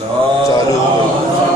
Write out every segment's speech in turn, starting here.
چالو ہو گئی۔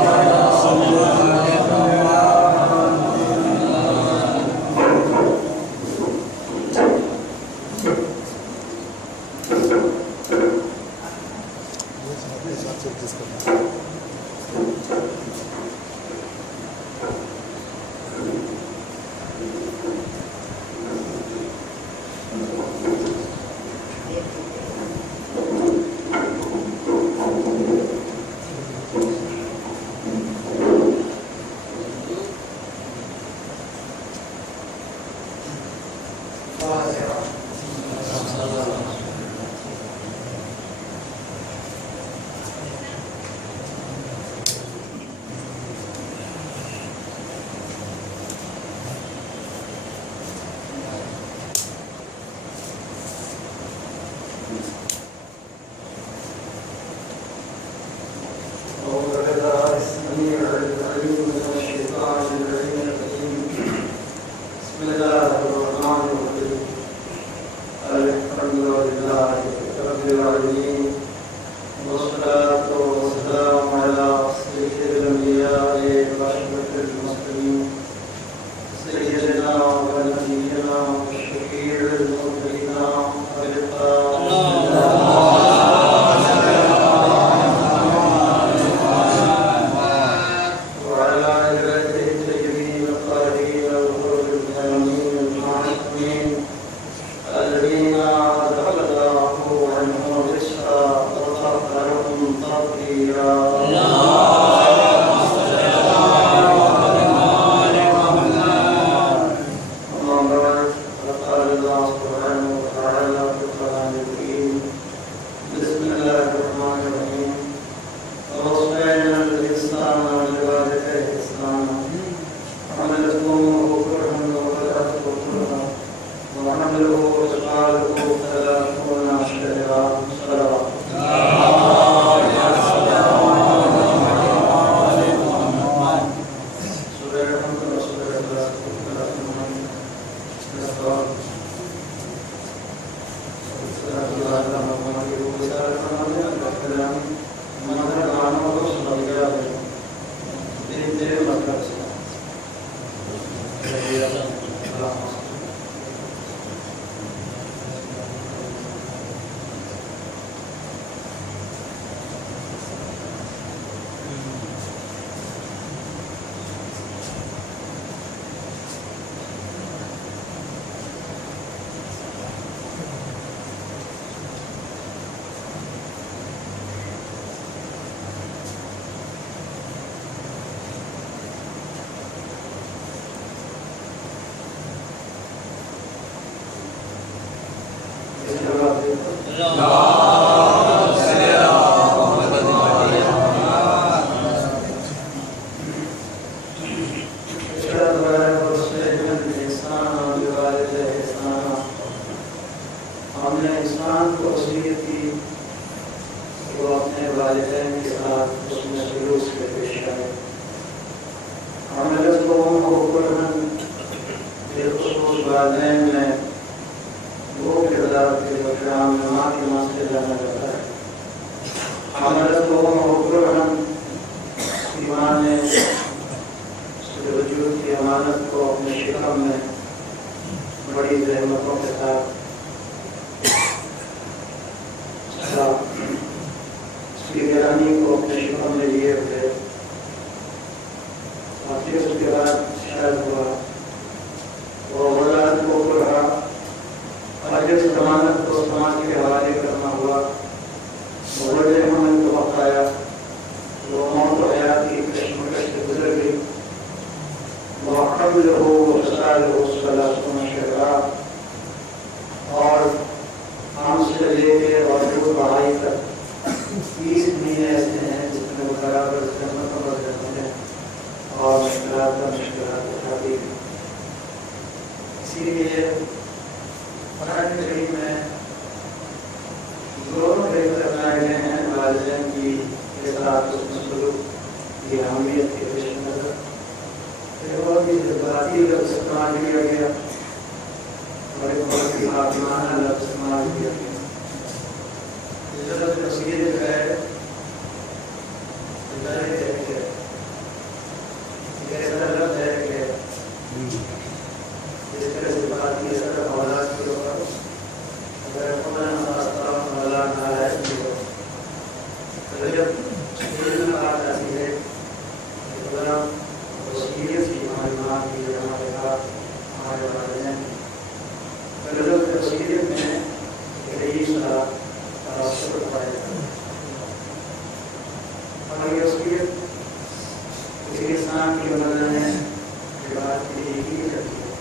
کی بنانا ہے یہ بات کی ہی رکھی ہے.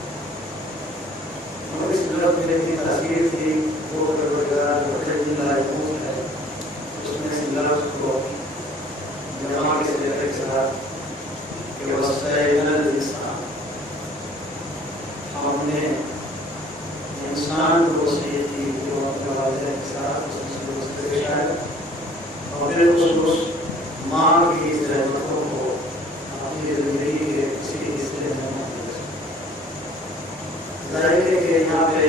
اور اس لفظ میں کی تاثیر تھی وہ پروردگار جو خلیل اللہ ہے اس نے اس لفظ کو جمع کے ذکر کے ساتھ کہ وَسَيْنَ الْإِنسَانَ ہم نے انسان کو وصیت کی جو اپنے والدین کے ساتھ اس سے دوست پیش آئے اور پھر خصوص ماں کی اس رحمتوں کو اپنی زندگی کے کسی حصے میں موجود ہے. ظاہر ہے کہ یہاں پہ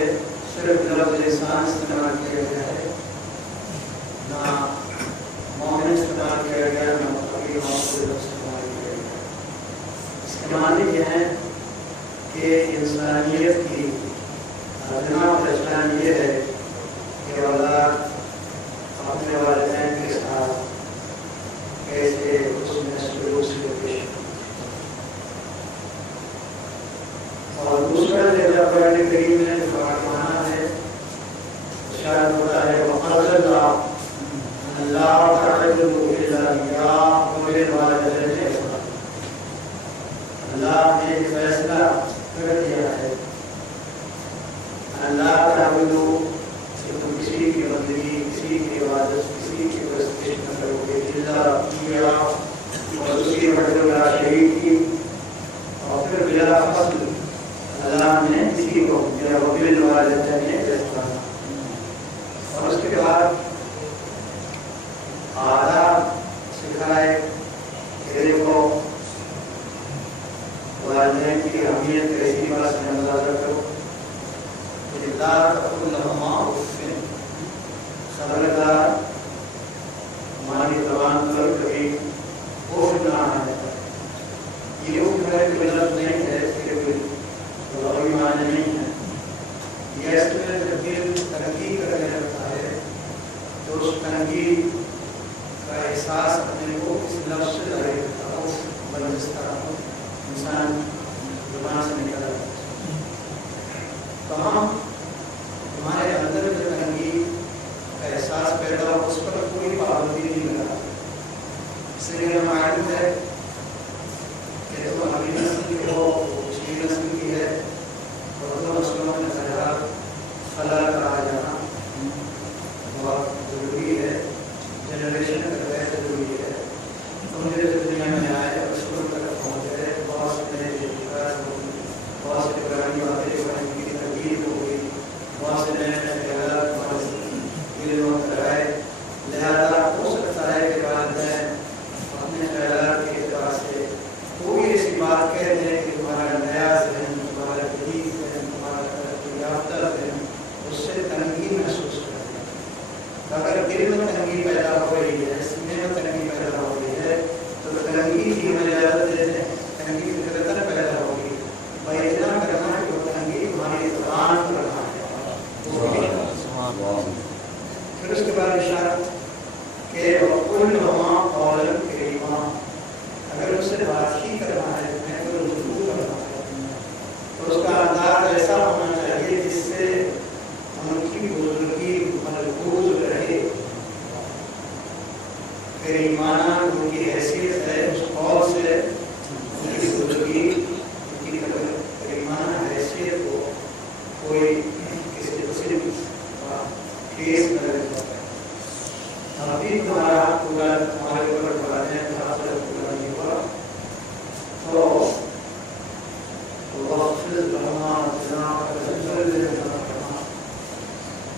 صرف لفظ انسان استعمال کیا گیا ہے نہ مومن استعمال کیا گیا نہ متقی استعمال کیا گیا. اس کے معنی یہ ہے کہ انسانیت کی ادنا پہچان یہ ہے کہ اولاد اپنے والدین کے ساتھ کیسے اس میں سلوک سے پیش اور دوسرا جگہ قرآن کریم میں فرمانا ہے شاید ہوتا ہے وَقَضَى اللَّهُ لَا تَعْبُدُوا إِلَّا إِيَّاهُ وَبِالْوَالِدَيْنِ إِحْسَانًا. اللہ نے فیصلہ کر دیا ہے اللہ تعبدو کہ تم کسی کی بندگی کسی کی عبادت کسی کی پرستش نہ کرو گے الا کیا اور اس کی وحدہ لا شریک کی. اور پھر بلا فصل اللہ نے کسی کو دیا وبالوالدین احسانا اور اس کے بعد آداب سکھائے کہ دیکھو والدین کی اہمیت کیسی بات سے اندازہ کرو. لا تقل لهما اف خبردار ہماری زبان پر کبھی اف نہ آنے پر. یہ اف ہے کوئی لفظ نہیں ہے اس کے کوئی لغوی معنی نہیں ہے. یہ اس میں جب دل تنقید کرنے لگتا ہے تو اس تنقید کا احساس اپنے کو اس لفظ سے ظاہر کرتا ہے. بلکہ اس طرح انسان زبان سے نکل جاتا ہے. تو ہم ہمارے اندر جو تنقید کا احساس پیدا ہو اس پر کوئی پابندی نہیں لگا. اس لیے ہمیں معلوم ہے کہ تو اگلی نسل کی ہو پچھلی نسل کی ہے اور دو نسلوں میں ذرا خلا کرایا جانا بہت ضروری ہے. جنریشن کا بہت ضروری ہے. تم جو دنیا میں آئے اور شروع تک پہنچ گئے بہت سے بہت سے پرانی باتیں ان کی تنقید ہو گئی بہت سے نئے نئے خیالات علم کرائے. لہٰذا ہو سکتا ہے کہ والدین اپنے خیالات کے اعتبار سے کوئی ایسی بات کہہ دیں کہ تمہارا نیا ذہن تمہارا جدید ذہن تمہارا ترقی یافتہ ذہن اس سے تنقید محسوس کرے. اگر دل میں تنقید پیدا ہو رہی ہے سینے میں تنقید پیدا ہو رہی ہے تو تنقید کی ہمیں اجازت دے دیں. تنقید قدر پیدا ہوگی بھائی اتنا کرنا کہ وہ تنقید ہماری زبان پر رہا ہے. پھر اس کے بعد اشارت کہ وَقُلْ لَهُمَا قَوْلًا كَرِيمًا. اگر اس سے بات ہی کرنا ہے میں کوئی گفتگو کرنا ہے تو اس کا انداز ایسا ہونا چاہیے جس سے ان کی بزرگی ملحوظ رہے. کریمانہ ان کی حیثیت ہے اس قول سے ان کی بزرگی ان کی کریمانہ حیثیت کو کوئی کسی دوسرے کیس نہ رہتا ہے. ابھی تمہارا پورا تمہارے اوپر والدین کا پورا نہیں ہوا تو وقت لہما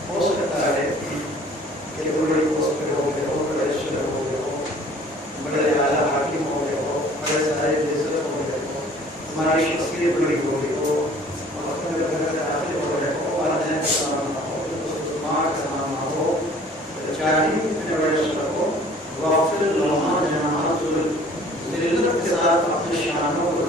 ہو سکتا ہے کہ بڑے پوسٹ پہ ہو گئے ہو بڑے اشر ہو گئے ہو بڑے اعلیٰ حاکم ہو گئے ہو بڑے سارے عزت ہو گئے ہو تمہاری شخصیت بڑی ہو گئی ہو اور اپنے گھر داخل ہو گئے ہو والدین کا سلام نہ ہو ماں کا سلام نہ ہو چاہیے وقت لہما جہاں ذلت کے ساتھ اپنے شانوں کو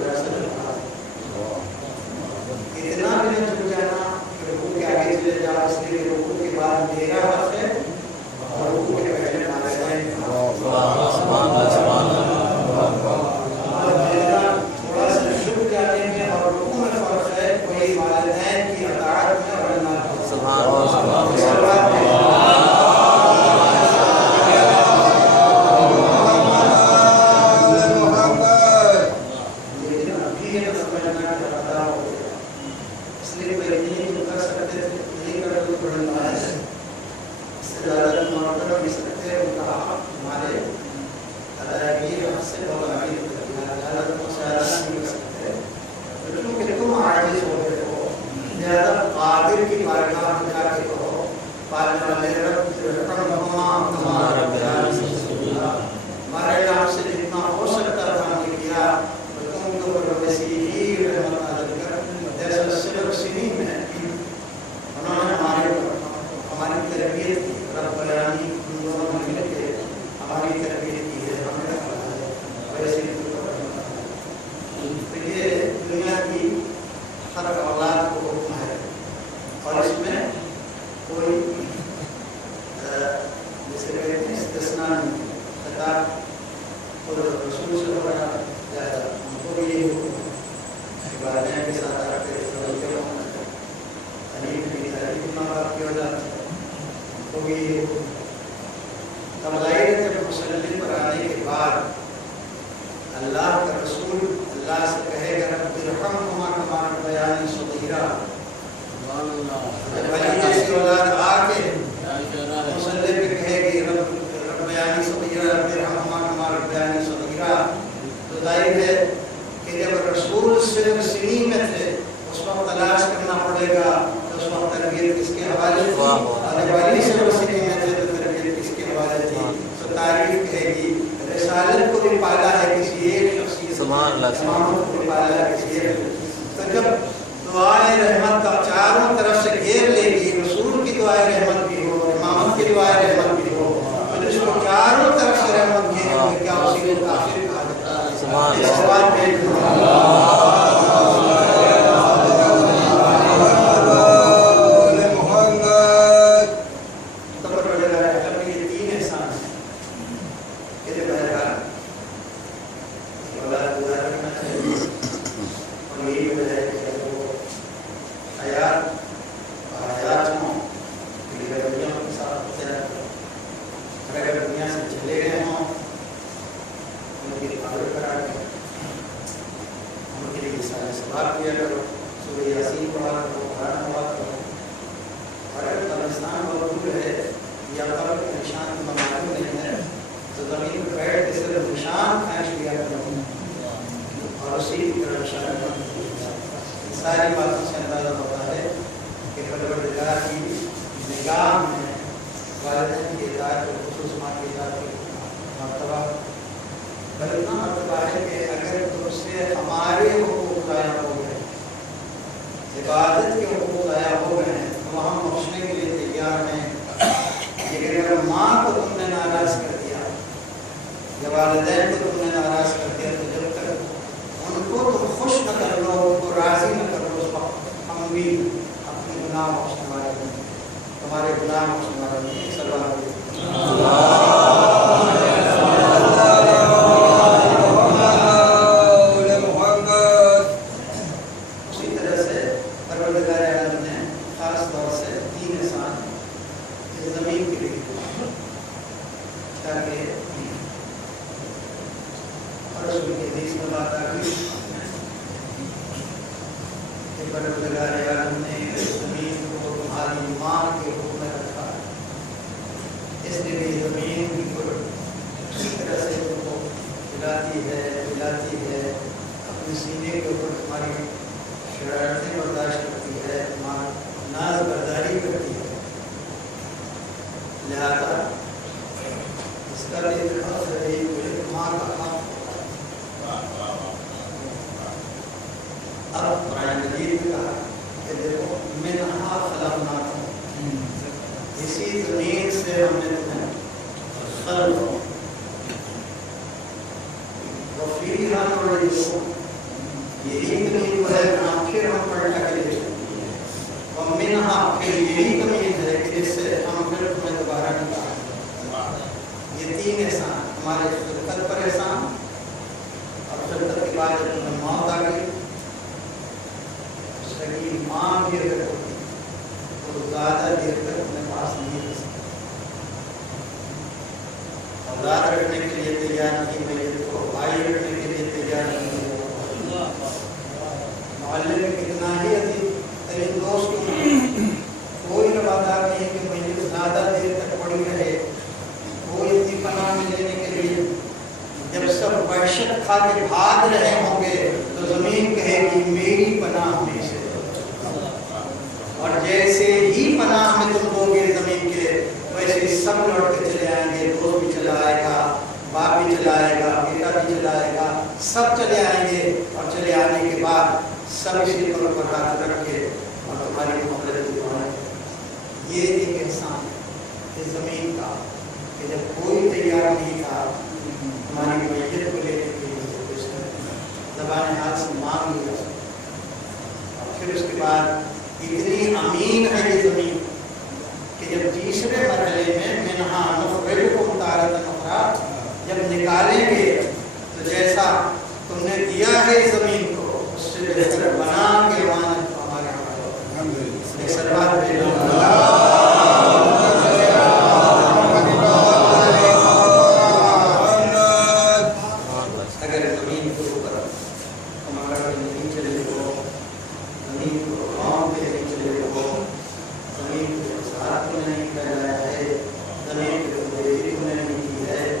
رسول سے بڑا زیادہ ہم کو بھی یہی حکم ہے والدین کے ساتھ آپ کے سلوک ہونا چاہیے، تعلیم کی تعلیم ماں باپ کی وجہ سے ہم کو بھی یہی حکم ہے۔ تب ظاہر ہے جب مسلم پر آنے کے بعد اللہ کا رسول اللہ سے کہے گا رب ارحمہما کما ربیانی صغیرا، جب علی جیسی اولاد آ کے مسلم پہ کہے گی رب ربیانی صغیرا رب ارحمہما کما ربیانی صغیرا، تو ظاہر ہے کہ جب رسول صرف سنی میں تھے اس وقت تلاش کرنا پڑے گا تو اس وقت تربیت کس کے حوالے تھی، اور جب علی صرف سنی میں تھے تو تربیت کس کے حوالے تھی، تو تعریف کہے گی رسالت کو بھی پالا ہے کسی ایک شخصیت، امامت کو بھی پالا ہے کسی ایک، تو جب دعائے رحمت کا چاروں طرف سے گھیر لے گی، رسول کی دعائے رحمت بھی ہو، امامت کی دعائے رحمت بھی ہو، تو جس کو چاروں طرف سے رحمت گھیر لے کیا اسی کو کافر کہا جاتا ہے۔ اس سوال بھیج ساری باتوں سے اندازہ ہوتا ہے کہ پروردگار کی نگاہ میں والدین کی اطاعت اور خصوص ماں کی اطاعت کی مرتبہ بل اتنا مرتبہ ہے کہ اگر تم سے ہمارے حقوق ضائع ہو گئے، عبادت کے حقوق ضائع ہو گئے ہیں تو ہم بخشنے کے لیے تیار ہیں، لیکن اگر ماں کو تم نے ناراض کر دیا یا والدین کو تم نے ناراض کر دیا تو جب تک ان کو تم خوش نہ کر لو، ان کو راضی نہ کر لو، اس وقت ہم بھی اپنے گناہ بخشنے والے ہیں، تمہارے گناہ بخشنے والے ہیں۔ اسی طرح سے پروردگار عالم نے خاص طور سے 3 احسان اس زمین کے لیے تاکہ رسول کی حدیث میں بات آ گئی کہ پروردگار عالم نے زمین کو تمہاری ماں کے روپ میں رکھا، اس لیے کہ زمین بالکل اسی طرح سے تم کو پلاتی ہے، اپنے سینے کے اوپر تمہاری شرارتیں برداشت کرتی ہے، تمہارا ناز برداری کرتی ہے، لہذا اس کا لحاظ ہے کہ ماں کا حق۔ اب قرآن مجید میں کہا کہ دیکھو منہا خلقناکم، اسی زمین سے ہم نے تمہیں خلق وفیہا نعیدکم، یہی زمین ہے جہاں پھر ہم پلٹا کے لے ومنہا، پھر یہی زمین ہے کہ جس سے ہم پھر تمہیں دوبارہ نکالیں۔ یہ 3 احسان، ہمارے خلقت پر احسان، اور خلقت کے بعد جب تمہیں موت آ گئی ماں بھی اگر ہوتی تو زیادہ دیر تک اپنے پاس نہیں رہ سکتی، اولاد رکھنے کے لیے تیار نہیں، میت کو بھائی رکھنے کے لیے تیار نہیں، محلے میں کتنا ہی عزیز دوست کیوں، کوئی روادار نہیں کہ میت زیادہ دیر تک پڑی رہے، کوئی اتنی پناہ میں لینے کے لیے، جب سب وحشت کھا کے بھاگ رہے ہوں گے تو زمین کہے گی میری پناہ میں سے، اور جیسے ہی پناہ میں تم دو گے زمین کے، ویسے ہی سب لوٹ کے چلے آئیں گے، دوست بھی چلا آئے گا، باپ بھی چلا آئے گا، بیٹا بھی چلا آئے گا، سب چلے آئیں گے، اور چلے آنے کے بعد سب اسی پر ہاتھ رکھ کے اور تمہاری مغفرت دعائیں۔ یہ ایک احسان ہے اس زمین کا کہ جب کوئی تیار نہیں تھا ہماری میت کو لینے کے لیے، زبان حال سے مانگ لیا، اور پھر اس کے بعد اتنی امین ہے یہ زمین کہ جب تیسرے مرحلے میں منہا نخرجکم تارۃ اخری جب نکالیں گے تو جیسے سارے زمین کو اس سے بہتر بنا کے امانت کو ہمارے ہمارے سربراہ اگر زمین کے اوپر ہمارا نہیں چلے ہو، زمین کو قوم کے نہیں چلے ہو، زمین کے فساد کو نہیں پھیلایا ہے، زمین کے تبدیلی کو نہیں کی ہے،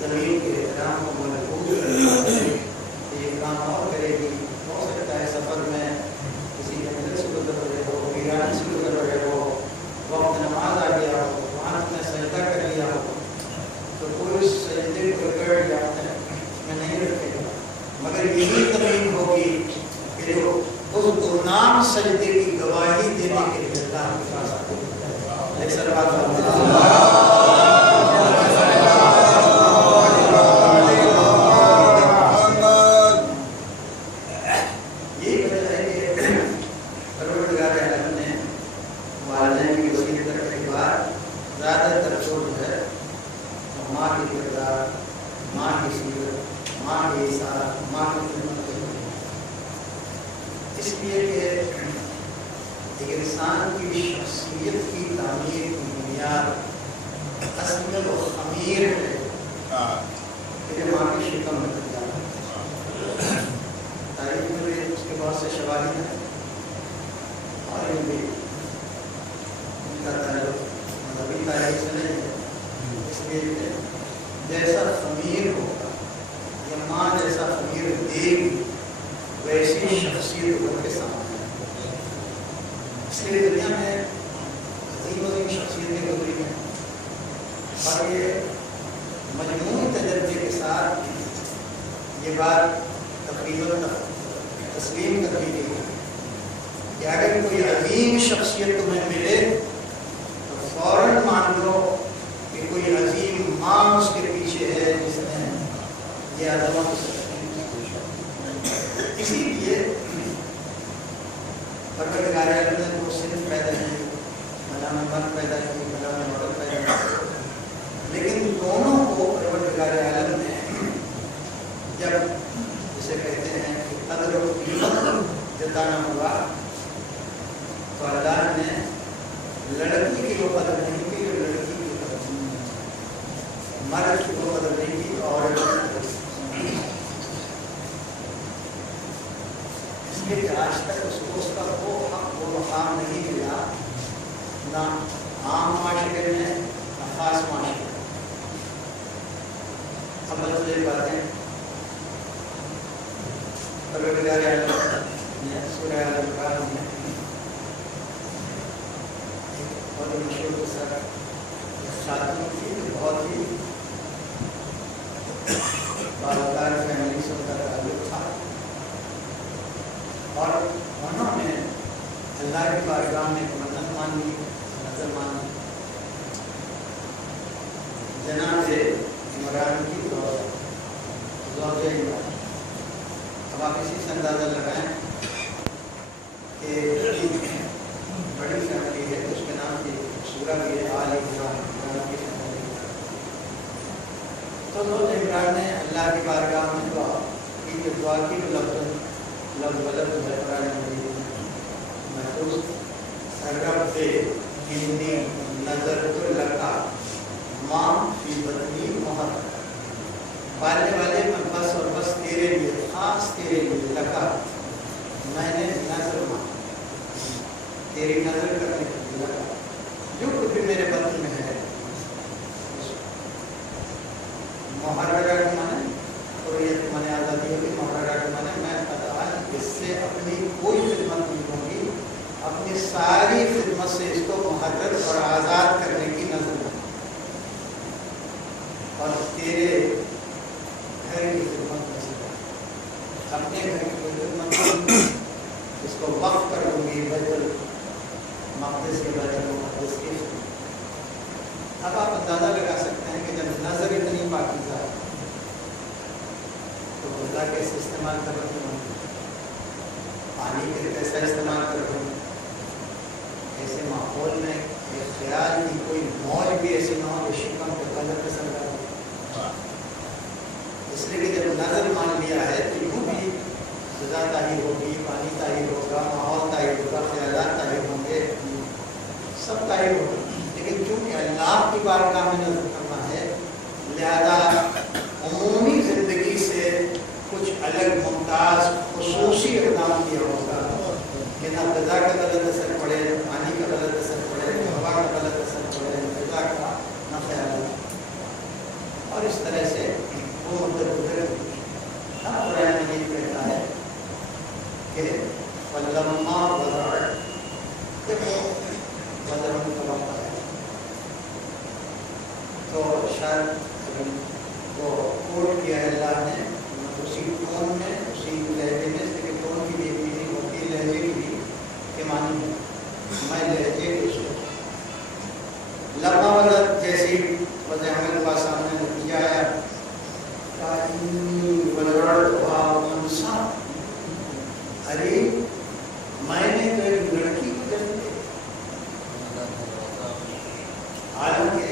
زمین کے احترام کو محفوظ رکھا ہے، یہ کام اور کرے گی۔ ہو سکتا ہے سفر میں کسی جنگل سے گزر رہے ہو، ویران سے گزر رہے ہو، وقت نماز آ گیا ہو، وہاں نے سجدہ کر لیا ہو، تو کوئی اس سجدے کو پکڑ یا میں نہیں رکھے گا، مگر یہی زمین ہوگی کہ جو اس گمنام سجدے کی گواہی دینے کے لیے اللہ کے پاس آتے ہیں۔ ایک سربراہ اس لیے کہ ایک انسان کی شخصیت کی تعمیر کی بنیاد اصل و خمیر ہے کہ جو ماں کی شکم میں بن جاتا ہے۔ تاریخ میں بھی اس کے بہت سے شواہد ہیں اور یہ بھی ان کا تعلق مذہبی تاریخ سے نہیں ہے، اس لیے کہ جیسا خمیر ہوگا یا ماں جیسا خمیر دے گی ویسی شخصیت ابھر کے سامنے ہے۔ اس لیے دنیا میں عظیم عظیم شخصیتیں گزری ہیں اور یہ مجموعی تجربے کے ساتھ یہ بات تقریباً تسلیم کر دی گئی ہے کہ اگر کوئی عظیم شخصیت تمہیں ملے تو فوراً مان لو کہ کوئی عظیم ماں اس کے پیچھے ہے جس نے یہ عظمت۔ اسی لیے پروردگار عالم نے وہ صرف پیدا کی، بلا میں مرد پیدا کی، بلا میں عورت پیدا کی، لیکن دونوں کو پروردگار عالم نے جب جسے کہتے ہیں کہ قدر و قیمت جتانا ہوا تو اللہ نے لڑکی کی وہ قدر نہیں کی جو لڑکی کی قدر نہیں، مرد کی وہ قدر نہیں کی عورت کی قدر۔ کہ آج تک اس کو اس کا وہ حق و مقام نہیں ملا، نہ عام معاشرے میں نہ خاص معاشرے میں۔ اب بدلے باتیں پروردگار عالم نے سورہ آل عمران میں بہت مشہور قصہ خاتون کی بہت ہی بالادار فیملی سے ان کا تعلق تھا اور انہوں نے اللہ کی بارگاہ میں منت مانی، نظر مانی جناب عمران کی زوجہ عمران۔ اب آپ اسی سے اندازہ لگائیں کہ بڑی فیملی ہے، اس کے نام کی سورہ بھی ہے آل عمران، عمران کی فیملی۔ تو زوجہ عمران نے اللہ کی بارگاہ میں دعا کی کہ دعا کی لفظ ہے قرآن مجید محفوظ، رب انی نظرت لکا ماں فی بطنی محرم، پالنے والے میں بس اور بس تیرے لیے، خاص تیرے لیے، لکا میں نے نظر مانی، تیری نظر کرنے کے لیے لکا، جو کچھ بھی میرے بطن میں ہے محررہ کے معنی حریت مانے آزادی ہوگی، محررہ کے معنی میں اس سے اپنی کوئی خدمت نہیں ہوگی، اپنی ساری خدمت سے اس کو محرر اور آزاد کرنے کی نظر ہے، اور تیرے گھر کی خدمت میں سے اپنے گھر کی خدمت اس کو وقف کر دوں گی بیت المقدس کے بیت المقدس کی خدمت۔ اب آپ اندازہ لگا سکتے ہیں کہ جب نظر اتنی پاکیزہ ہے تو اللہ کیسے استعمال کر رہے ہیں، پانی کے کیسا استعمال کر رہے ہیں، ایسے ماحول میں ایک خیال کی کوئی موج بھی ایسی نہ ہو کہ شکم کے قدر پسند آئے۔ اس لیے کہ جب نظر مان لیا ہے تو یوں بھی غذا طاہر ہوگی، پانی طاہر ہوگا، ماحول طاہر ہوگا، خیالات طاہر ہوں گے، سب طاہر ہوگا. لیکن چونکہ اللہ کی بارگاہ میں نظر کرنا ہے، لہذا عمومی زندگی سے کچھ الگ ممتاز خصوصی اقدام کیا ہوگا کہ نہ غذا کا غلط اثر پڑے، نہ پانی کا غلط اثر پڑے، نہ ہوا کا غلط اثر پڑے، نہ غذا کا، نہ خیالات. اور اس طرح سے وہ ادھر ادھر قرآن مجید کہتا ہے کہ فلما وضع، دیکھو وضع کا وقت ہے تو شاید وہ کوٹ کیا ہے اللہ نے اسی ٹون میں، اسی لہجے میں، اس کے ٹون کی بھی میری ہوتی ہے، لہجے کی بھی کہ مانی ہے. میں لہجے کی سوچ لمبا وضع جیسی وضع ہمارے پاس سامنے نتیجہ آیا ارے میں نے تو ایک لڑکی کو جنم دیا، حالانکہ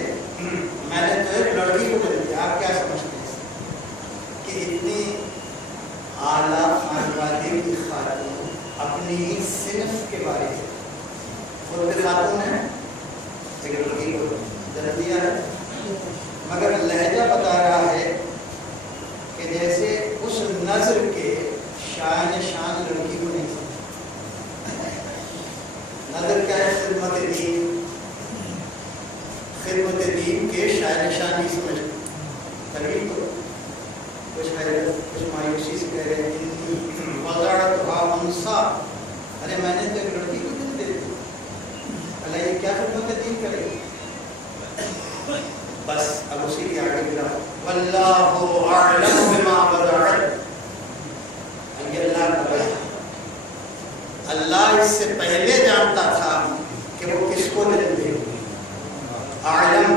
میں نے تو ایک لڑکی کو جنم دیا. آپ کیا سمجھتے ہیں کہ اتنی اعلیٰ خانوادے کی خاتون اپنی ہی صنف کے بارے میں خود خاتون ہے، ایک لڑکی کو جنم دیا ہے، مگر لہجہ بتا رہا ہے کہ جیسے اس نظر کے شان لڑکی کو نہیں سمجھتا. نظر کیا ہے؟ خدمت دین کے شان ہی سمجھتا. تبھی تو کچھ مایوسی سے کہہ رہے ہیں وضعتها انثى، ارے میں نے تو ایک لڑکی کو جنم دے دی، اللہ یہ کیا خدمت دین کرے گی؟ بس اب اسی کے آگے گرا واللہ اعلم بما وضعت، اللہ کا بیان، اللہ اس سے پہلے جانتا تھا کہ وہ کس کو جنم دے گی. اعلم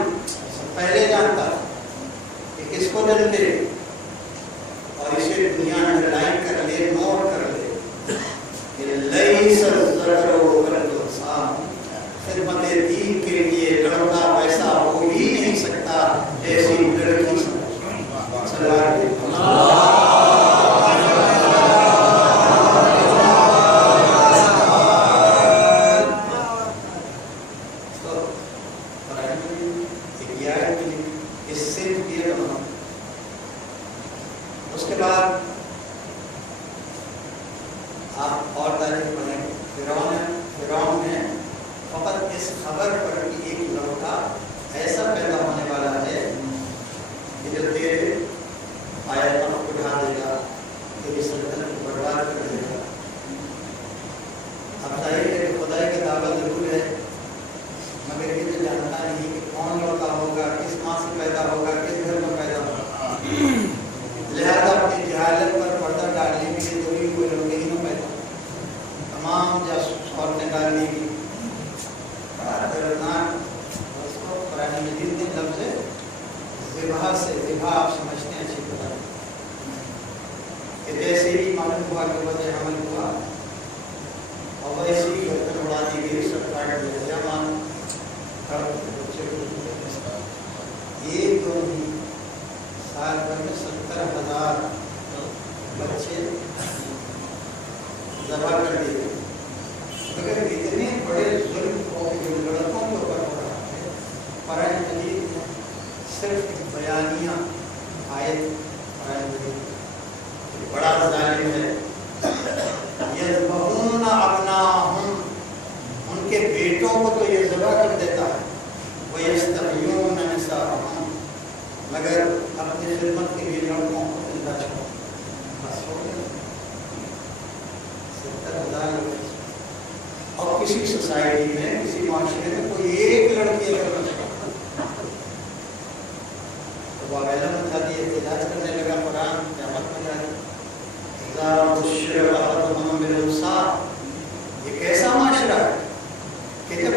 پہلے جانتا تھا کہ کس کو جنم دے گی. اور اسے دنیا میں لائن کر لے، نوٹ کر لے کہ لیس الذکر کالانثیٰ، خدمت دین کے لیے لڑکا ویسا ہو ہی نہیں سکتا جیسی لڑکی. اس کے بعد آپ اور تاریخ پڑھیں. فرعون نے فقط اس خبر پر کہ ایک لڑکا ایسا پیدا ہونے والا ہے کہ جو تیرے آیتوں کو اٹھا دے گا، تیری سلطنت کو برباد کر دے گا. اب ظاہر ہے کہ خدائی کا دعویٰ ضرور ہے، مگر یہ تو جانتا نہیں کہ کون لڑکا ہوگا، کس ماں سے پیدا ہوگا، کس گھر میں پیدا ہوگا. لہذا اپنی جہالت پر پردہ ڈالنے کے لیے ضروری کوئی لڑکے ہی نہ پیدا، تمام جاسوس عورتیں ڈال دی گئی. بڑا دردناک. اس کو قرآن مجید نے لفظ ذبح سے، ذبح آپ سمجھتے ہیں اچھی طرح کہ جیسے ہی معلوم ہوا کہ وجہ حمل ہوا اور ویسے ہی گردن اڑا دی گئی، سب کاٹ دیا گیا. مان ایک دو نہیں، سال بھر میں 70,000 بچے ذبح کر دیے. مگر اتنے بڑے ظلم کو جو لڑکوں کے اوپر ہو رہا ہے، قرآن مجید نے صرف بیانیہ آیت قرآن مجید بڑا ظالم ہے. یذبحون ابناءہم، ان کے بیٹوں کو تو یہ ذبح کر دیتا ہے. ویستحیون نساءہم، مگر اپنی خدمت کے لیے لڑکوں کو زندہ چھوڑ. بس ہو گیا 70,000. اور کسی سوسائٹی میں، کسی معاشرے میں کوئی ایک لڑکی اگر تو وہ ویلا بن جاتی ہے، احتجاج کرنے لگا. قرآن قیامت میں جائے اذا بشر احدهم بالانثى. یہ کیسا معاشرہ ہے کہ جب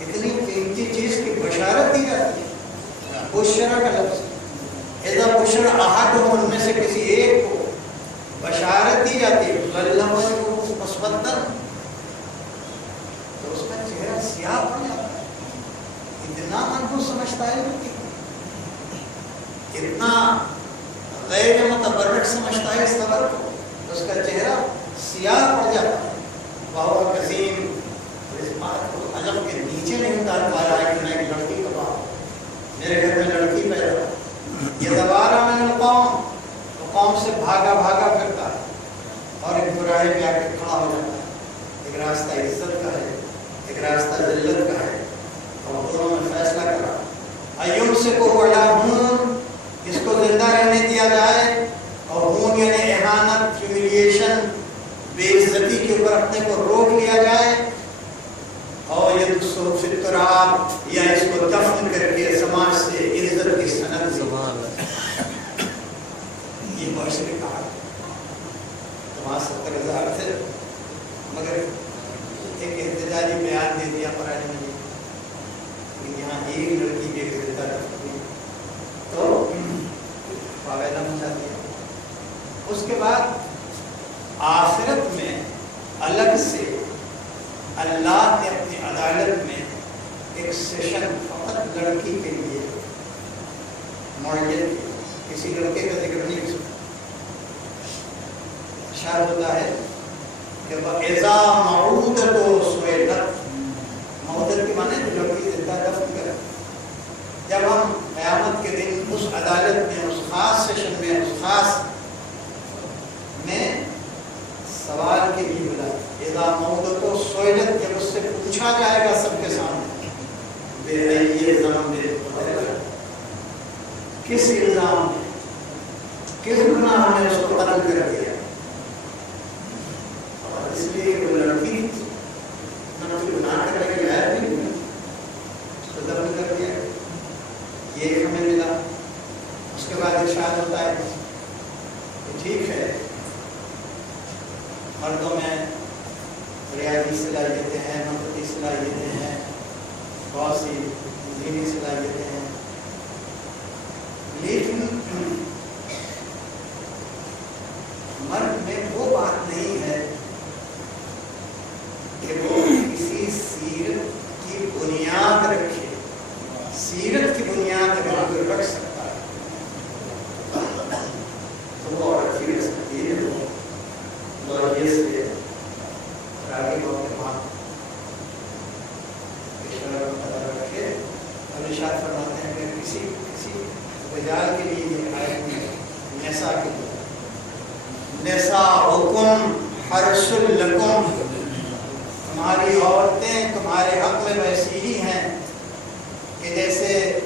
اتنی قیمتی چیز کی بشارت دی جاتی ہے. بشرا کا لفظ اذا بشر احدهم، ان میں سے کسی ایک کو بشارت دی جاتی ہے ظلم مسودن، تو اس کا چہرہ سیاہ ہو جاتا ہے. اتنا منحوس سمجھتا ہے، اتنا غیر متبرک سمجھتا ہے اس خبر کو، اس کا چہرہ سیاہ پڑ جاتا ہے، بہت عظیم، اس بات کو عجب کے نیچے نہیں اتار پا رہا ہے کہ میں ایک لڑکی کا باپ، میرے گھر میں لڑکی پیدا، یہ دوبارہ میں نے قوم سے بھاگا پھرتا ہے اور ایک براہ پہ آ کے کھڑا ہو جاتا ہے، ایک راستہ عزت کا ہے، ایک راستہ ذلت کا ہے، اور دونوں میں فیصلہ کرا ایوب سے کو بڑا ہون، اس کو زندہ رہنے دیا جائے، اور ہون یعنی اہانت، ہیوملیشن، بے عزتی کے اوپر اپنے کو روک لیا جائے، اور یہ دوسروں فطرات یا اس کو دفن کر کے سماج سے عزت کی سند یہ معاشرے کا حال، تمام 70,000 تھے مگر ایک احتجاجی بیان دے دیا قرآن میں کہ یہاں ایک لڑکی بھی زندہ رکھ دی تو واویلا مچا دیا۔ اس کے بعد آخرت میں الگ سے اللہ نے اپنی عدالت میں ایک سیشن فقط لڑکی کے لیے معین کیا، کسی لڑکے کا ذکر نہیں کر سکتا۔ اشارہ ہوتا ہے کہ اذا معودت سئلت، معودت کے معنی جو لڑکی زندہ دفن کرے، جب ہم قیامت کے دن اس عدالت میں، اس خاص سیشن میں، اس خاص میں سوال کے لیے بلائے، اذا معودت سئلت، جب اس سے پوچھا جائے گا سب کے سامنے، بے ای ذنب، کس الزام میں، کس گناہ نے اس کو قتل کر دیا، اور اس لیے وہ لڑکی نہ کوئی گناہ کرنے کے لائق نہیں، اس کو دفن کر دیا، یہ ہمیں ملا۔ اس کے بعد ارشاد ہوتا ہے کہ ٹھیک ہے، مردوں میں ریاضی صلاحیتیں ہیں، منطقی صلاحیتیں ہیں، بہت سی ذہنی صلاحیتیں ہیں، لیکن مرد میں وہ بات نہیں ہے کہ وہ کسی سیرت کی بنیاد رکھے، سیرت کی بنیاد اگر کوئی رکھ سکتا ہے تو وہ عورت ہی رکھ سکتی ہے، لوہیے سے راگی بہت کے ماں رکھے، اور ارشاد فرماتے ہیں کہ کسی رجال کے لیے یہ آیت ہے، نساء کے لیے، نساؤکم حرث لکم، تمہاری عورتیں تمہارے حق میں ویسی ہی ہیں کہ جیسے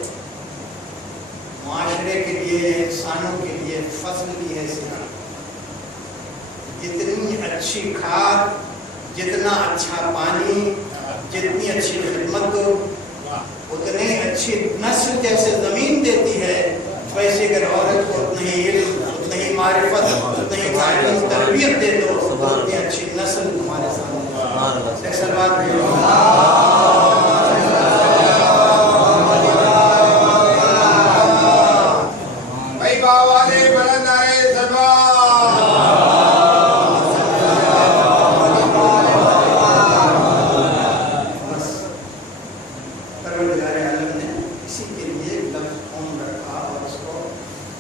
معاشرے کے لیے، انسانوں کے لیے فصل کی حیثیت، جتنی اچھی کھاد، جتنا اچھا پانی، جتنی اچھی خدمت دو، اتنی اچھی نسل جیسے زمین دیتی ہے، ویسے اگر عورت کو اتنا ہی علم، اتنا ہی معرفت، اتنا ہی تعلیم، تربیت دے دو تو اتنی اچھی نسل تمہارے سامنے۔ ایک سلوات بھائی باوالے بلند نعرے پروردگار عالم نے اسی کے لیے لفظ قوم رکھا اور اس کو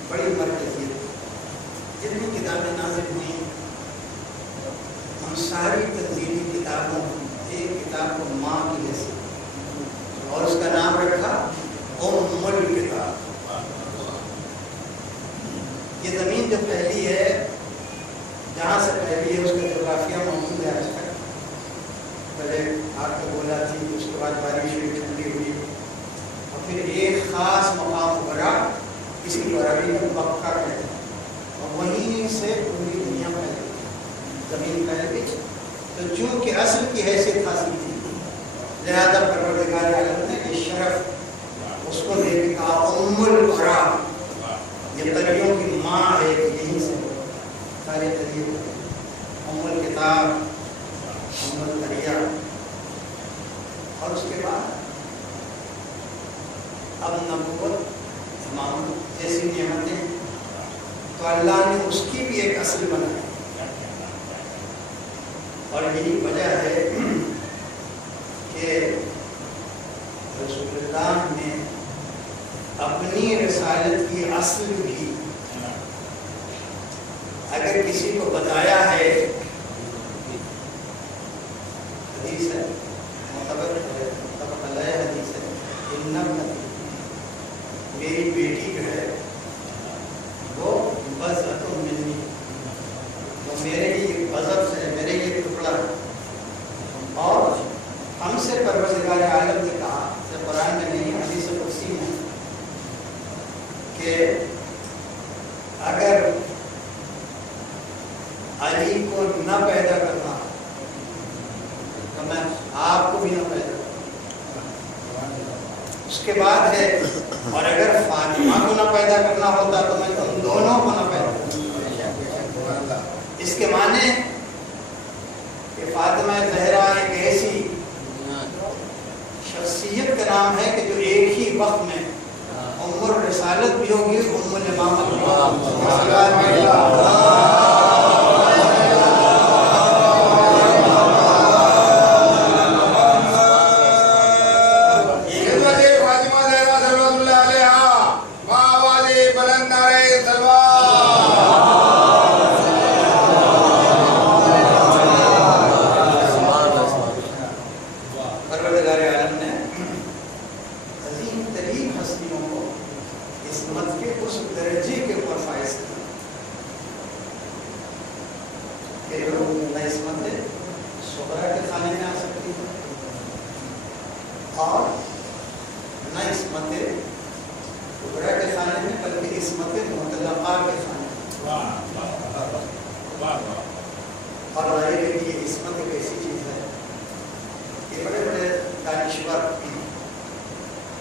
بڑی مرکزیت، جتنی کتابیں نازل ہوئی ہم ساری تنزیلی کتابوں ایک کتاب کو ماں کی جیسے، اور اس کا نام رکھا ام الکتاب۔ یہ زمین جو پھیلی ہے، جہاں سے پھیلی ہے اس کا جغرافیہ موجود ہے آج تک، پہلے آپ کو بولا تھی، اس کے بعد بارش ہوئی، ٹھنڈی ہوئی، اور پھر ایک خاص مقام ابھرا، اسی کو عربی میں مکہ کہتے ہیں، اور وہیں سے پوری دنیا پھیلی، زمین پھیل گئی۔ تو چونکہ اصل کی حیثیت حاصل تھی، لہذا پروردگار عالم نے یہ شرف اس کو دے کے کہا ام القرا، یہ پریوں کی ماں ہے، یہیں سے سارے پریوں، ام الکتاب، ام الدریا۔ اور اس کے بعد اب نبوت، امامت جیسی نعمتیں تو اللہ نے اس کی بھی ایک اصل بنائی، اور یہی وجہ ہے کہ رسول اللہ نے اپنی رسالت کی اصل بھی اگر کسی کو بتایا ہے علی کو نہ پیدا کرنا تو میں آپ کو بھی نہ پیدا کرنا. اس کے بعد ہے اور اگر فاطمہ کو نہ پیدا کرنا ہوتا تو میں تم دونوں کو نہ پیدا کرتا. اس کے معنی کہ فاطمہ زہرا ایک ایسی شخصیت کا نام ہے کہ جو ایک ہی وقت میں ام الرسالت بھی ہوگی، ام الامامت بھی ہوگی. اور ظاہر ہے کہ یہ عصمت ایک ایسی چیز ہے کہ بڑے بڑے دانشور